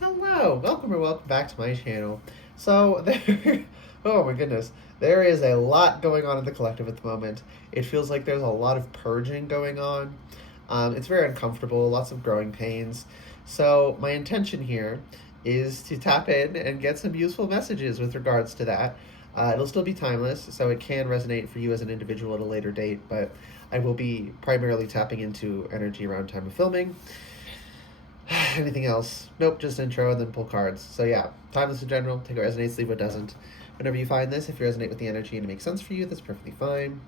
Hello, welcome or welcome back to my channel. So there, oh my goodness, there is a lot going on in the collective at the moment. It feels like there's a lot of purging going on. It's very uncomfortable, lots of growing pains. So my intention here is to tap in and get some useful messages with regards to that. It'll still be timeless, so it can resonate for you as an individual at a later date, but I will be primarily tapping into energy around time of filming. Anything else? Nope, just intro and then pull cards. So yeah, timeless in general. Take what resonates, leave what doesn't. Whenever you find this, if you resonate with the energy and it makes sense for you, that's perfectly fine.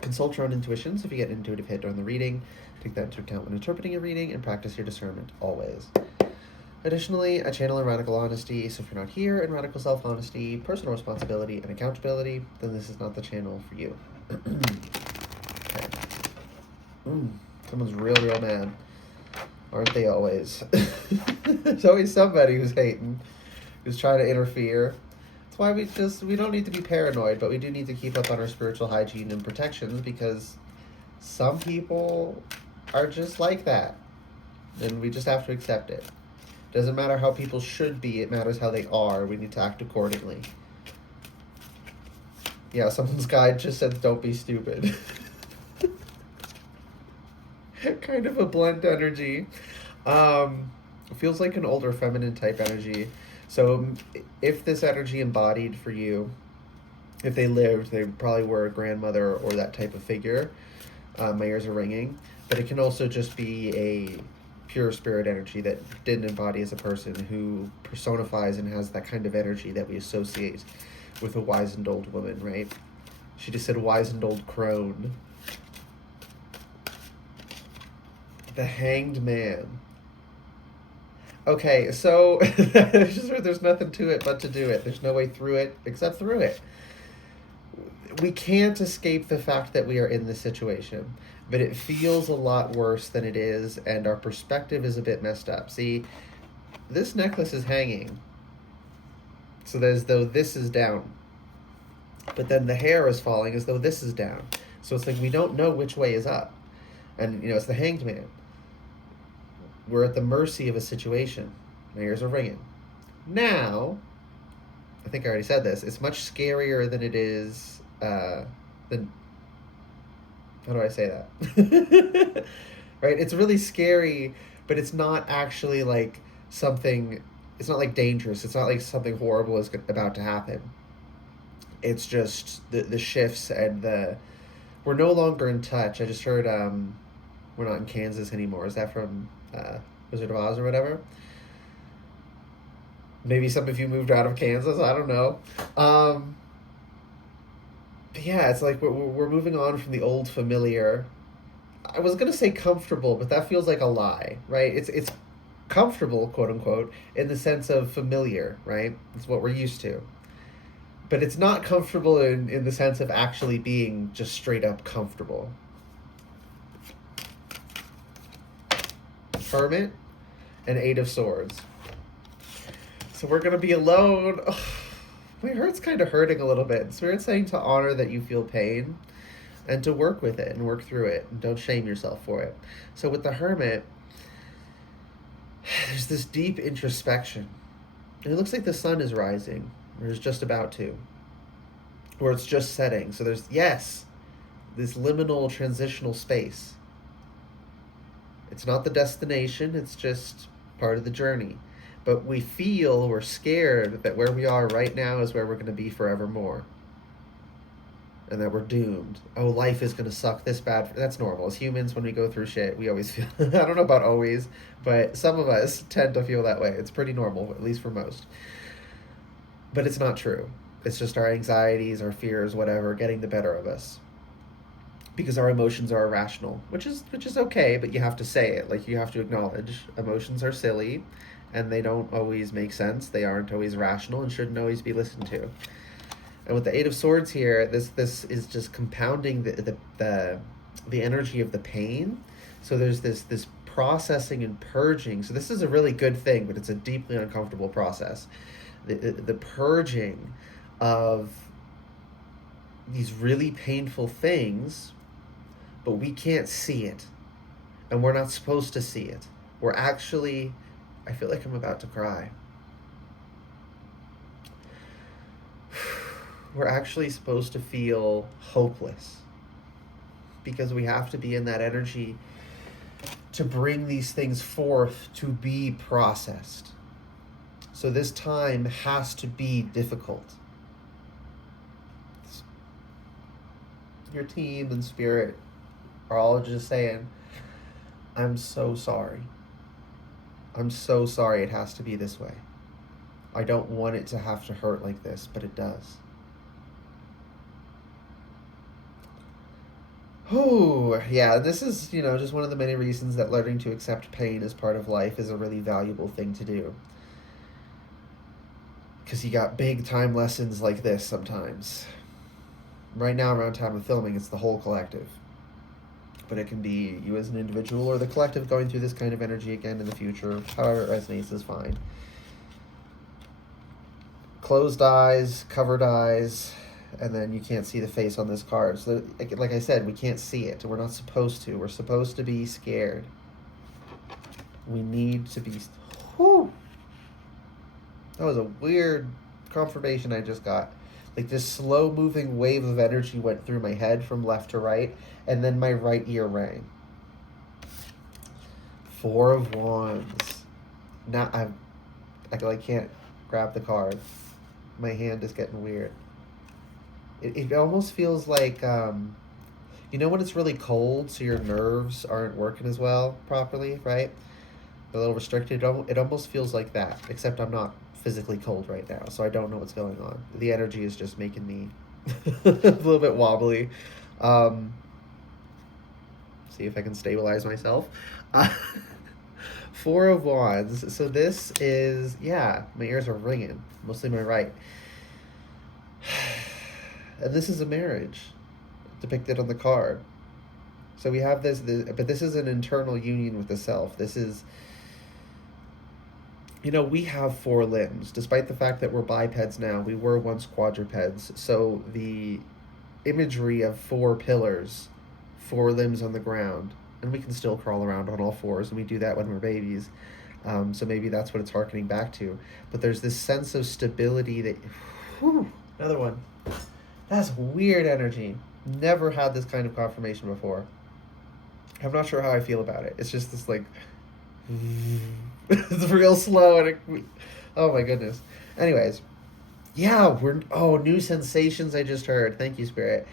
Consult your own intuitions. If you get an intuitive hit during the reading, take that into account when interpreting a reading and practice your discernment always. Additionally, I channel in radical honesty, so if you're not here in radical self-honesty, personal responsibility, and accountability, then this is not the channel for you. Okay. Someone's real mad. Aren't they always? There's always somebody who's hating, who's trying to interfere. That's why we don't need to be paranoid, but we do need to keep up on our spiritual hygiene and protections, because some people are just like that. And we just have to accept it. Doesn't matter how people should be, it matters how they are. We need to act accordingly. Yeah, someone's guide just said, don't be stupid. Kind of a blunt energy. Feels like an older feminine type energy. So if this energy embodied for you, if they lived, they probably were a grandmother or that type of figure. My ears are ringing. But it can also just be a pure spirit energy that didn't embody as a person, who personifies and has that kind of energy that we associate with a wizened old woman, right? She just said wizened old crone. The Hanged Man. Okay, so there's nothing to it but to do it. There's no way through it except through it. We can't escape the fact that we are in this situation, but it feels a lot worse than it is, and our perspective is a bit messed up. See, this necklace is hanging, so as though this is down, but then the hair is falling as though this is down. So it's like we don't know which way is up, and it's the Hanged Man. We're at the mercy of a situation. My ears are ringing. Now, I think I already said this, it's much scarier than it is, than, how do I say that? Right? It's really scary, but it's not actually like something, it's not like dangerous. It's not like something horrible is about to happen. It's just the shifts and we're no longer in touch. I just heard, we're not in Kansas anymore. Is that from Wizard of Oz or whatever? Maybe some of you moved out of Kansas. I don't know. But yeah, it's like we're moving on from the old familiar. I was gonna say comfortable, but that feels like a lie, right? It's comfortable, quote unquote, in the sense of familiar, right? It's what we're used to. But it's not comfortable in the sense of actually being just straight up comfortable. Hermit and Eight of Swords. So we're going to be alone. Ugh, my heart's kind of hurting a little bit. Spirit's saying to honor that you feel pain and to work with it and work through it. And don't shame yourself for it. So with the Hermit, there's this deep introspection. And it looks like the sun is rising, or is just about to, or it's just setting. So there's, yes, this liminal transitional space. It's not the destination, it's just part of the journey. But we feel, we're scared that where we are right now is where we're going to be forevermore. And that we're doomed. Oh, life is going to suck this bad. That's normal. As humans, when we go through shit, we always feel, I don't know about always, but some of us tend to feel that way. It's pretty normal, at least for most. But it's not true. It's just our anxieties, our fears, whatever, getting the better of us. Because our emotions are irrational, which is okay, but you have to say it. Like, you have to acknowledge emotions are silly, and they don't always make sense. They aren't always rational and shouldn't always be listened to. And with the Eight of Swords here, this is just compounding the energy of the pain. So there's this processing and purging. So this is a really good thing, but it's a deeply uncomfortable process. The purging of these really painful things, but we can't see it, and we're not supposed to see it. We're actually I feel like I'm about to cry. We're actually supposed to feel hopeless because we have to be in that energy to bring these things forth to be processed. So this time has to be difficult. Your team and spirit are all just saying, I'm so sorry. I'm so sorry it has to be this way. I don't want it to have to hurt like this, but it does. Oh, yeah, this is, just one of the many reasons that learning to accept pain as part of life is a really valuable thing to do. Because you got big time lessons like this sometimes. Right now, around time of filming, it's the whole collective. But it can be you as an individual or the collective going through this kind of energy again in the future. However it resonates is fine. Closed eyes, covered eyes, and then you can't see the face on this card. So, like I said, we can't see it. We're not supposed to. We're supposed to be scared. We need to be... Whew! That was a weird confirmation I just got. Like this slow-moving wave of energy went through my head from left to right, and then my right ear rang. 4 of Wands. Now I can't grab the card. My hand is getting weird. It almost feels like, when it's really cold, so your nerves aren't working as well properly, right? A little restricted. It almost feels like that, except I'm not physically cold right now, so I don't know what's going on. The energy is just making me a little bit wobbly. See if I can stabilize myself. 4 of Wands. So this is, my ears are ringing, mostly my right. And this is a marriage depicted on the card. So we have this, but this is an internal union with the self. This is, we have 4 limbs. Despite the fact that we're bipeds now, we were once quadrupeds. So the imagery of 4 pillars, 4 limbs on the ground, and we can still crawl around on all 4s, and we do that when we're babies. So maybe that's what it's harkening back to. But there's this sense of stability that... Whew, another one. That's weird energy. Never had this kind of confirmation before. I'm not sure how I feel about it. It's just this, like... it's real slow, and oh my goodness. Anyways, new sensations I just heard. Thank you, Spirit.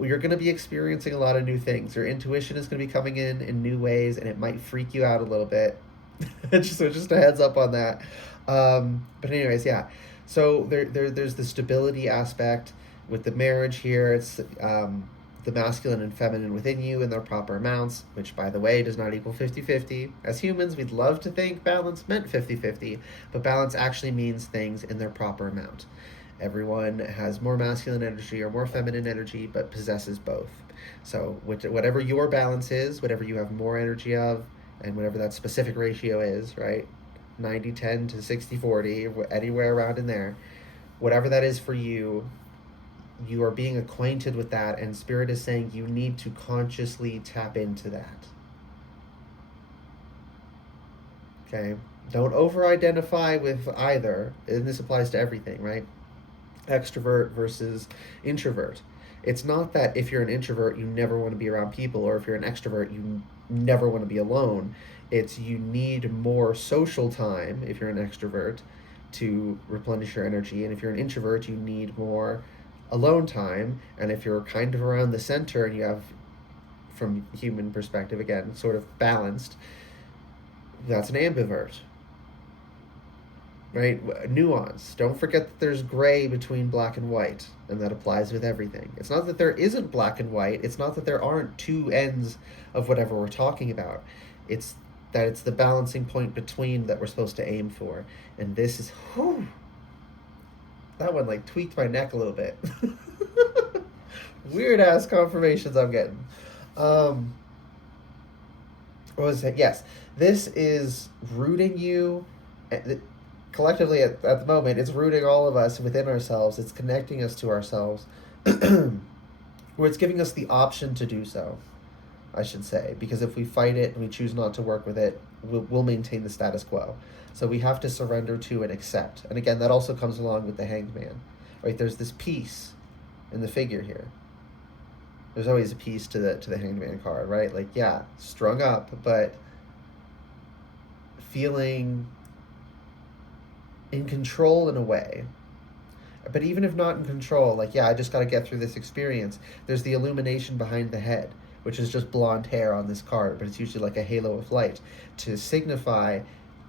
You're going to be experiencing a lot of new things. Your intuition is going to be coming in new ways, and it might freak you out a little bit. So just a heads up on that. But anyways, yeah. So there's the stability aspect with the marriage here. It's the masculine and feminine within you in their proper amounts, which, by the way, does not equal 50-50. As humans, we'd love to think balance meant 50-50, but balance actually means things in their proper amount. Everyone has more masculine energy or more feminine energy, but possesses both. So whatever your balance is, whatever you have more energy of, and whatever that specific ratio is, right? 90-10 to 60-40, anywhere around in there, whatever that is for you, you are being acquainted with that, and Spirit is saying you need to consciously tap into that. Okay? Don't over-identify with either, and this applies to everything, right? Extrovert versus introvert. It's not that if you're an introvert, you never want to be around people, or if you're an extrovert, you never want to be alone. It's you need more social time, if you're an extrovert, to replenish your energy, and if you're an introvert, you need more alone time, and if you're kind of around the center and you have, from human perspective again, sort of balanced, that's an ambivert, right? Nuance. Don't forget that there's gray between black and white, and that applies with everything. It's not that there isn't black and white, it's not that there aren't two ends of whatever we're talking about. It's that it's the balancing point between that we're supposed to aim for, and this is, whew, that one like tweaked my neck a little bit. Weird ass confirmations I'm getting. What was it? Yes, this is rooting you. Collectively at the moment, it's rooting all of us within ourselves. It's connecting us to ourselves, where it's giving us the option to do so. I should say, because if we fight it and we choose not to work with it, we'll maintain the status quo. So we have to surrender to and accept. And again, that also comes along with the Hanged Man, right? There's this peace in the figure here. There's always a piece to the Hanged Man card, right? Like, yeah, strung up, but feeling in control in a way. But even if not in control, like, yeah, I just got to get through this experience. There's the illumination behind the head, which is just blonde hair on this card, but it's usually like a halo of light to signify,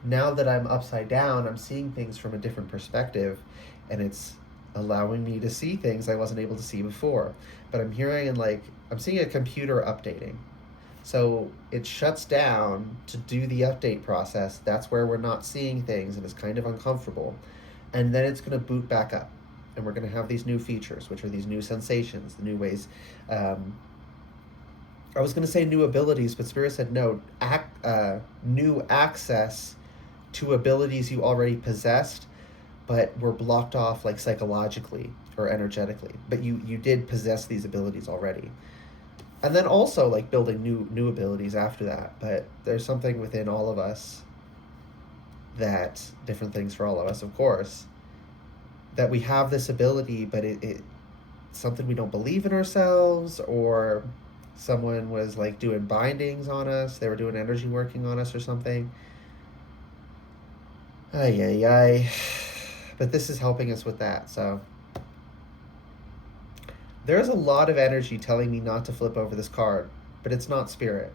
now that I'm upside down, I'm seeing things from a different perspective, and it's allowing me to see things I wasn't able to see before. But I'm hearing, and like, I'm seeing a computer updating. So it shuts down to do the update process. That's where we're not seeing things, and it's kind of uncomfortable. And then it's going to boot back up. And we're going to have these new features, which are these new sensations, the new ways. I was going to say new abilities, but Spirit said no. New access to abilities you already possessed, but were blocked off like psychologically or energetically. But you did possess these abilities already. And then also like building new abilities after that. But there's something within all of us that, different things for all of us, of course, that we have this ability, but it's something we don't believe in ourselves, or someone was like doing bindings on us, they were doing energy working on us or something. Ay, ay, ay. But this is helping us with that, so. There's a lot of energy telling me not to flip over this card, but it's not Spirit.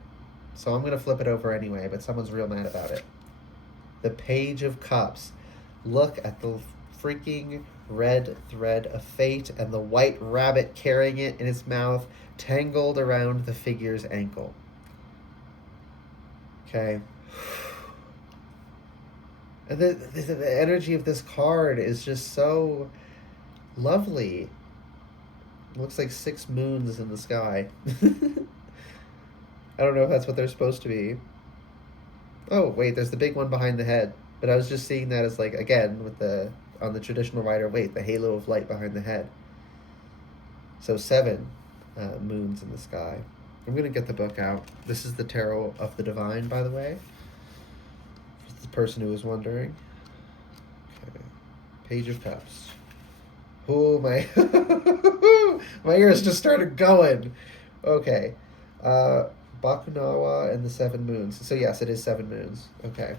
So I'm going to flip it over anyway, but someone's real mad about it. The Page of Cups. Look at the freaking red thread of fate and the white rabbit carrying it in its mouth, tangled around the figure's ankle. Okay. And the energy of this card is just so lovely. It looks like 6 moons in the sky. I don't know if that's what they're supposed to be. Oh, wait, there's the big one behind the head. But I was just seeing that as, like, again, with on the traditional rider, wait, the halo of light behind the head. So 7 moons in the sky. I'm going to get the book out. This is the Tarot of the Divine, by the way. For the person who was wondering. Okay. Page of Cups. Oh, my my ears just started going. Okay. Bakunawa and the 7 moons. So yes, it is 7 moons. Okay.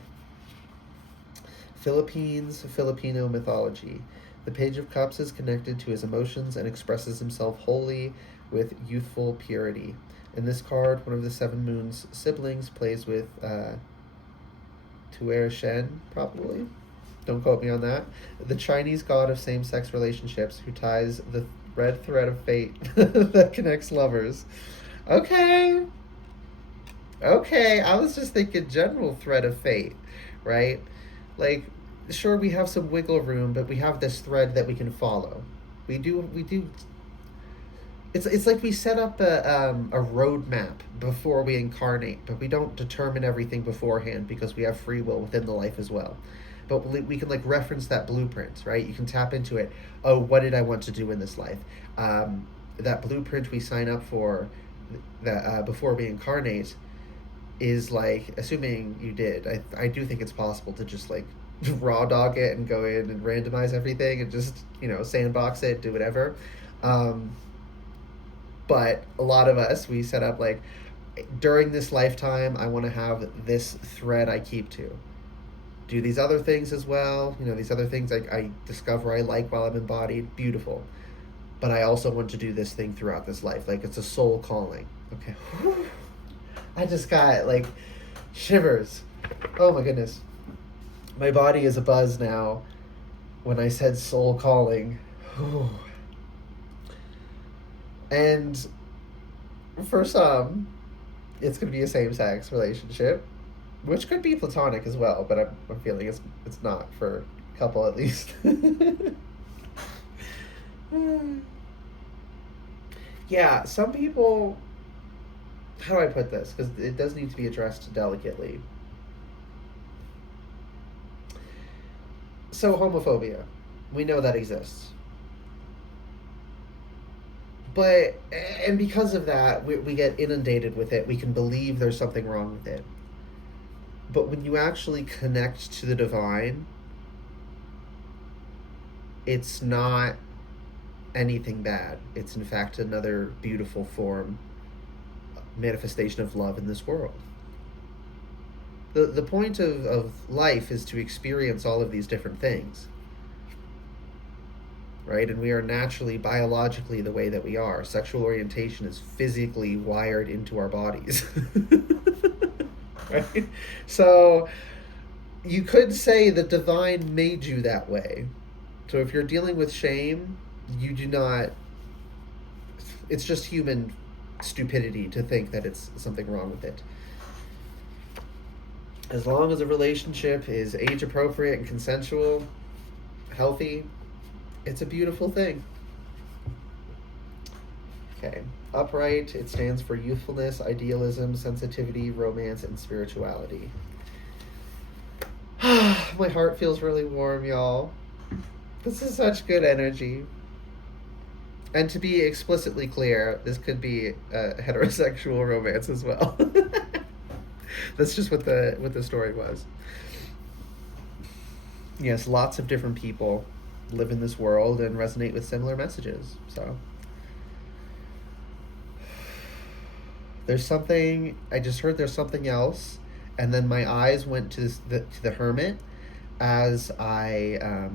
Philippines, Filipino mythology. The Page of Cups is connected to his emotions and expresses himself wholly with youthful purity. In this card, one of the 7 moons siblings plays with Tuer Shen, probably. Don't quote me on that. The Chinese god of same-sex relationships who ties the red thread of fate that connects lovers. Okay. Okay, I was just thinking general thread of fate, right? Like, sure, we have some wiggle room, but we have this thread that we can follow. We do. It's like we set up a roadmap before we incarnate, but we don't determine everything beforehand because we have free will within the life as well. But we can like reference that blueprint, right? You can tap into it. Oh, what did I want to do in this life? That blueprint we sign up for, that before we incarnate, is like, assuming you did. I do think it's possible to just like raw dog it and go in and randomize everything and just sandbox it, do whatever. But a lot of us, we set up like, during this lifetime, I want to have this thread I keep to. Do these other things as well. These other things I discover I like while I'm embodied. Beautiful. But I also want to do this thing throughout this life. Like, it's a soul calling. Okay. I just got, like, shivers. Oh, my goodness. My body is abuzz now when I said soul calling. And for some, it's going to be a same-sex relationship, which could be platonic as well, but I'm feeling it's not for a couple at least. Yeah, some people, how do I put this? Because it does need to be addressed delicately. So homophobia, we know that exists. But, and because of that, we get inundated with it. We can believe there's something wrong with it. But when you actually connect to the divine, it's not anything bad. It's in fact another beautiful form, manifestation of love in this world. The point of life is to experience all of these different things. Right? And we are naturally, biologically, the way that we are. Sexual orientation is physically wired into our bodies. Right? So you could say the divine made you that way. So if you're dealing with shame, you do not, it's just human stupidity to think that it's something wrong with it. As long as a relationship is age appropriate and consensual, healthy, it's a beautiful thing. Okay. Upright, it stands for youthfulness, idealism, sensitivity, romance, and spirituality. My heart feels really warm, y'all. This is such good energy. And to be explicitly clear, this could be a heterosexual romance as well. That's just what the story was. Yes, lots of different people live in this world and resonate with similar messages. So there's something, I just heard there's something else, and then my eyes went to the hermit as I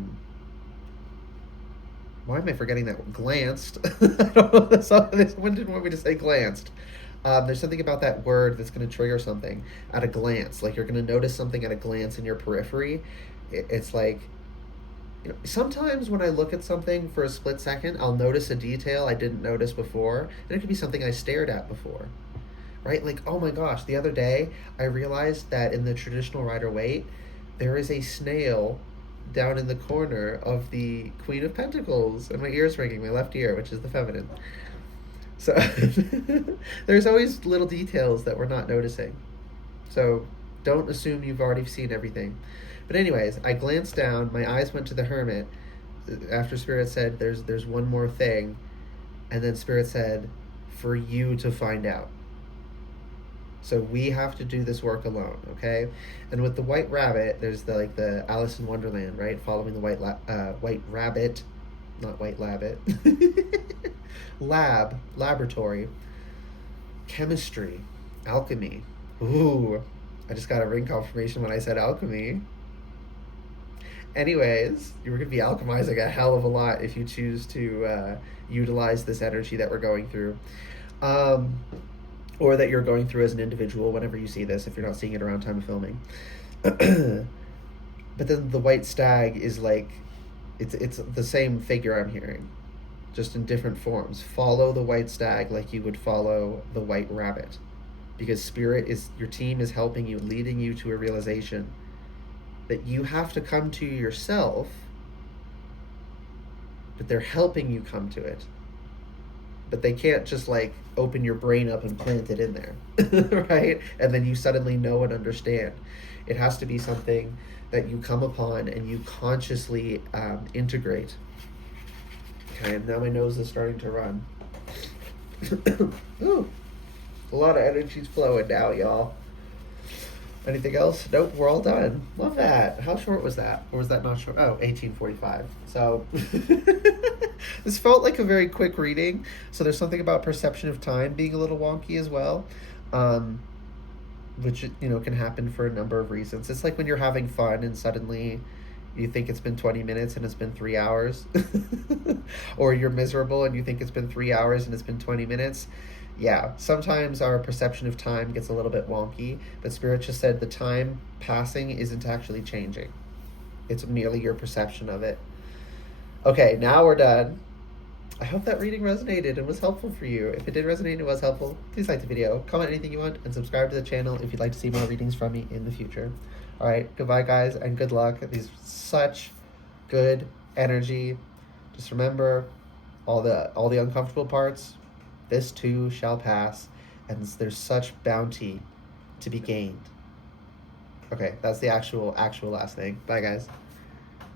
why am I forgetting that? Glanced. I don't know. Someone didn't want me to say glanced. There's something about that word that's going to trigger something at a glance. Like you're going to notice something at a glance in your periphery. It's like, you know, sometimes when I look at something for a split second, I'll notice a detail I didn't notice before, and it could be something I stared at before, right? Like, oh my gosh, the other day I realized that in the traditional Rider-Waite, there is a snail down in the corner of the Queen of Pentacles, and my ear's ringing, my left ear, which is the feminine. So there's always little details that we're not noticing. So don't assume you've already seen everything. But anyways, I glanced down, my eyes went to the hermit after Spirit said there's one more thing, and then Spirit said for you to find out. So we have to do this work alone, okay? And with the white rabbit, there's the Alice in Wonderland, right? Following the white rabbit, not white labbit. Laboratory, chemistry, alchemy. Ooh, I just got a ring confirmation when I said alchemy. Anyways, you're going to be alchemizing a hell of a lot if you choose to utilize this energy that we're going through. Or that you're going through as an individual whenever you see this, if you're not seeing it around time of filming. But then the white stag is like, it's the same figure I'm hearing, just in different forms. Follow the white stag like you would follow the white rabbit. Because Spirit is, your team is helping you, leading you to a realization that you have to come to yourself, but they're helping you come to it. But they can't just like open your brain up and plant it in there, right? And then you suddenly know and understand. It has to be something that you come upon and you consciously integrate. Okay, and now my nose is starting to run. Ooh, a lot of energy's flowing now, y'all. Anything else? Nope, we're all done. Love that. How short was that? Or was that not short? Oh, 18:45. So this felt like a very quick reading. So there's something about perception of time being a little wonky as well, which, you know, can happen for a number of reasons. It's like when you're having fun and suddenly you think it's been 20 minutes and it's been 3 hours. Or you're miserable and you think it's been 3 hours and it's been 20 minutes. Yeah, sometimes our perception of time gets a little bit wonky, but Spirit just said the time passing isn't actually changing. It's merely your perception of it. Okay, now we're done. I hope that reading resonated and was helpful for you. If it did resonate and it was helpful, please like the video, comment anything you want, and subscribe to the channel if you'd like to see more readings from me in the future. All right, goodbye, guys, and good luck. These such good energy. Just remember all the uncomfortable parts. This too shall pass, and there's such bounty to be gained. Okay, that's the actual last thing. Bye, guys.